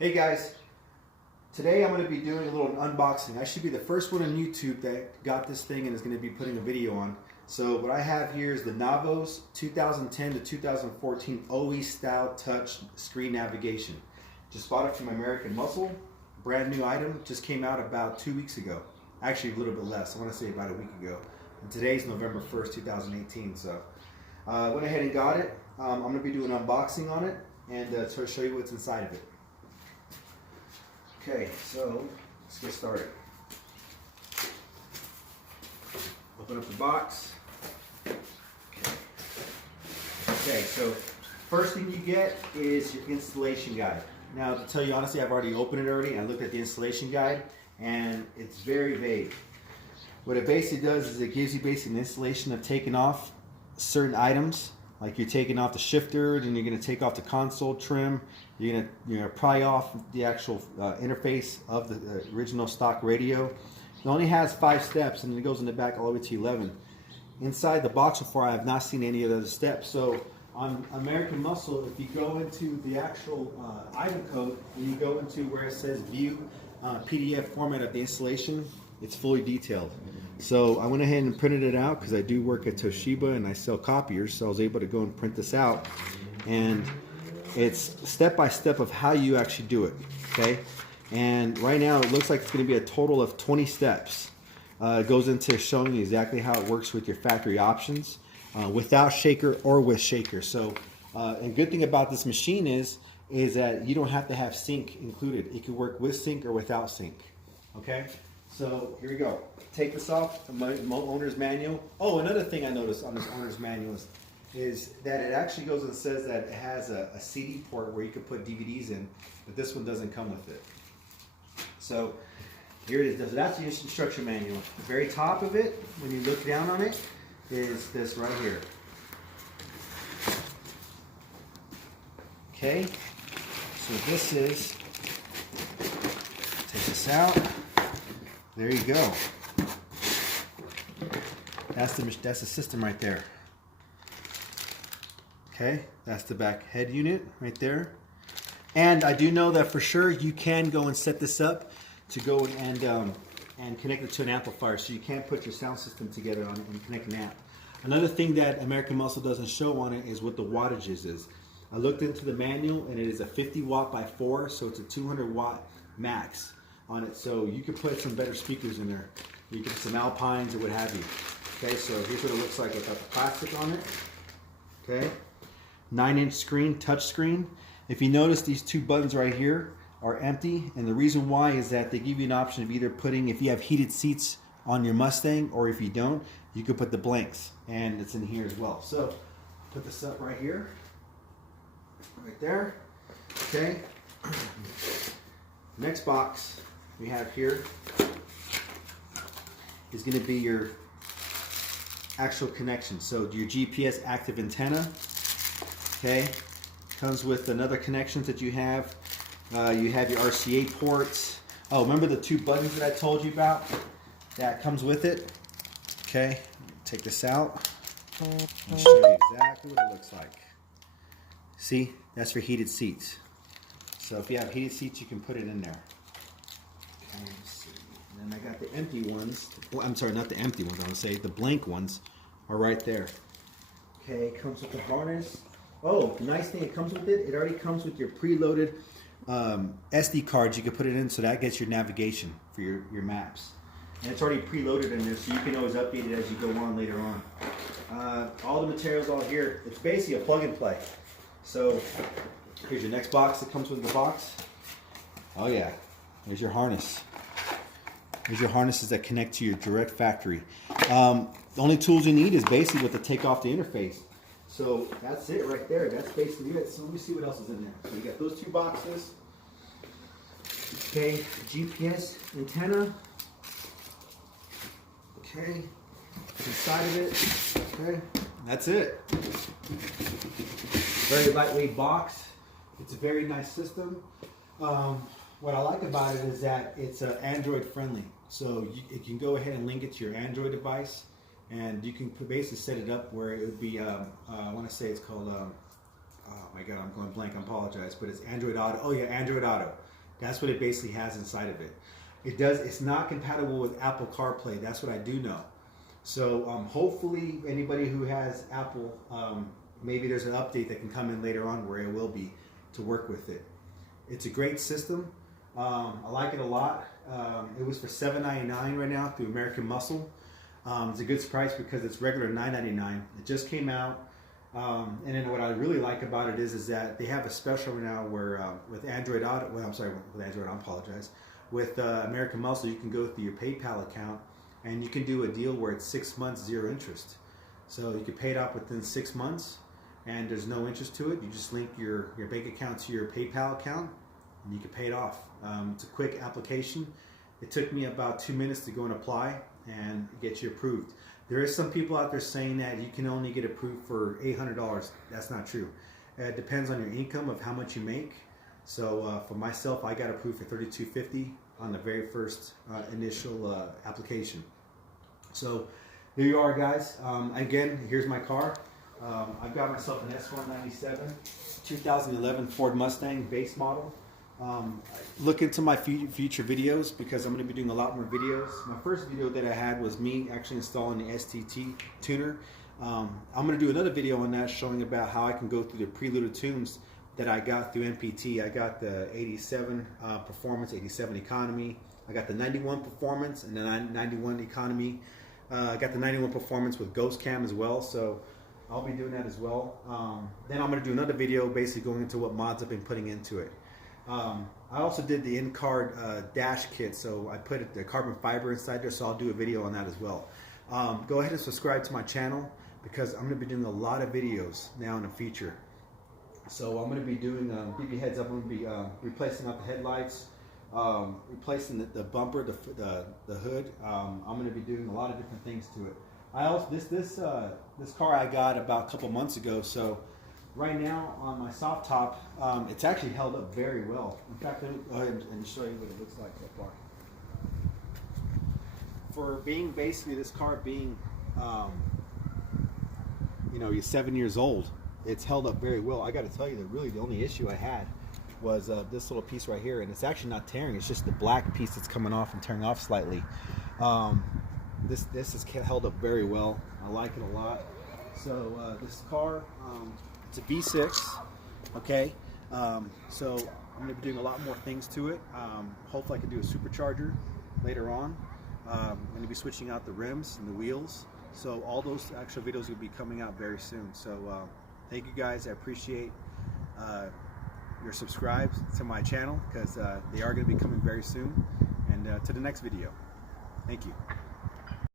Hey guys, today I'm going to be doing a little unboxing. I should be the first one on YouTube that got this thing and is going to be putting a video on. So what I have here is the Navos 2010 to 2014 OE style touch screen navigation. Just bought it from American Muscle, brand new item, just came out about 2 weeks ago. Actually a little bit less, I want to say about a week ago. And today's November 1st, 2018, so I went ahead and got it. I'm going to be doing an unboxing on it and to show you what's inside of it. Okay, so let's get started. Open up the box. Okay, so first thing you get is your installation guide. Now, to tell you honestly, I've already opened it already. I looked at the installation guide, and it's very vague. What it basically does is it gives you basically an installation of taking off certain items. Like you're taking off the shifter, then you're going to take off the console trim. You're going to pry off the actual interface of the original stock radio. It only has 5 steps, and it goes in the back all the way to 11. Inside the box so far, I have not seen any of those steps. So on American Muscle, if you go into the actual item code and you go into where it says View PDF format of the installation, it's fully detailed. So I went ahead and printed it out because I do work at Toshiba and I sell copiers, so I was able to go and print this out. And it's step by step of how you actually do it. Okay, and right now it looks like it's going to be a total of 20 steps. It goes into showing you exactly how it works with your factory options, without shaker or with shaker. So, and good thing about this machine is that you don't have to have sync included. It can work with sync or without sync. Okay. So here we go. Take this off, the owner's manual. Oh, another thing I noticed on this owner's manual is that it actually goes and says that it has a CD port where you can put DVDs in, but this one doesn't come with it. So here it is. That's the instruction manual. The very top of it, when you look down on it, is this right here. Okay, so this is, take this out. There you go. That's the system right there. Okay, that's the back head unit right there. And I do know that for sure you can go and set this up to go and connect it to an amplifier, so you can put your sound system together on it and connect an amp. Another thing that American Muscle doesn't show on it is what the wattage is. I looked into the manual and it is a 50 watt by 4, so it's a 200 watt max on it, so you can put some better speakers in there. You can put some Alpines or what have you. Okay, so here's what it looks like without the plastic on it. Okay, 9-inch screen, touch screen. If you notice, these 2 buttons right here are empty, and the reason why is that they give you an option of either putting, if you have heated seats on your Mustang, or if you don't, you can put the blanks, and it's in here as well. So put this up right here, right there. Okay. Next box we have here is going to be your actual connection. So your GPS active antenna. Okay, comes with another connections that you have. You have your RCA ports. Oh, remember the 2 buttons that I told you about? That comes with it. Okay, take this out. I'll show you exactly what it looks like. See, that's for heated seats. So if you have heated seats, you can put it in there. Okay, let's see. And then I got the empty ones. I'm sorry, not the empty ones. I would say the blank ones are right there. Okay, it comes with the harness. Oh, the nice thing it comes with it already comes with your preloaded SD cards. You can put it in, so that gets your navigation for your maps. And it's already preloaded in there, so you can always update it as you go on later on. All the materials all here. It's basically a plug and play. So here's your next box that comes with the box. Oh yeah, there's your harness. There's your harnesses that connect to your direct factory. The only tools you need is basically what to take off the interface. So that's it right there. That's basically it. So let me see what else is in there. So you got those 2 boxes. Okay, GPS antenna. Okay, inside of it. Okay, that's it. Very lightweight box. It's a very nice system. What I like about it is that it's Android friendly. So you can go ahead and link it to your Android device, and you can basically set it up where it would be, I want to say it's called, oh my god, I'm going blank, I apologize, but it's Android Auto. Oh yeah, Android Auto. That's what it basically has inside of it. It's not compatible with Apple CarPlay. That's what I do know. So hopefully anybody who has Apple, maybe there's an update that can come in later on where it will be to work with it. It's a great system. I like it a lot. It was for $7.99 right now through American Muscle. It's a good price because it's regular $9.99. It just came out. And then what I really like about it is that they have a special right now where with Android Auto, well, I'm sorry, with Android, I apologize. With American Muscle, you can go through your PayPal account and you can do a deal where it's 6 months, 0 interest. So you can pay it off within 6 months and there's no interest to it. You just link your bank account to your PayPal account and you can pay it off. It's a quick application. It took me about 2 minutes to go and apply and get you approved. There is some people out there saying that you can only get approved for $800. That's not true. It depends on your income of how much you make. So for myself, I got approved for $32.50 on the very first initial application. So there you are, guys. Again, here's my car. I've got myself an S197 2011 Ford Mustang base model. Look into my future videos because I'm going to be doing a lot more videos. My first video that I had was me actually installing the STT tuner. I'm going to do another video on that showing about how I can go through the preloaded tunes that I got through MPT. I got the 87 Performance, 87 Economy. I got the 91 Performance and the 91 Economy. I got the 91 Performance with Ghost Cam as well, so I'll be doing that as well. Then I'm going to do another video basically going into what mods I've been putting into it. I also did the in-car dash kit, so I put the carbon fiber inside there, so I'll do a video on that as well. Go ahead and subscribe to my channel because I'm going to be doing a lot of videos now in the future. So I'm going to be doing, give you a heads up, I'm going to be replacing out the headlights, replacing the bumper, the hood. I'm going to be doing a lot of different things to it. I also this car I got about a couple months ago, so right now on my soft top, it's actually held up very well. In fact, let me go ahead and show you what it looks like so far. For being basically this car being, you know, you're 7 years old, it's held up very well. I got to tell you that really the only issue I had was this little piece right here, and it's actually not tearing. It's just the black piece that's coming off and tearing off slightly. This is held up very well. I like it a lot. So this car, it's a V6, okay? So I'm going to be doing a lot more things to it. Hopefully I can do a supercharger later on. I'm going to be switching out the rims and the wheels. So all those actual videos will be coming out very soon. So thank you guys. I appreciate your subscribes to my channel because they are going to be coming very soon. And to the next video. Thank you.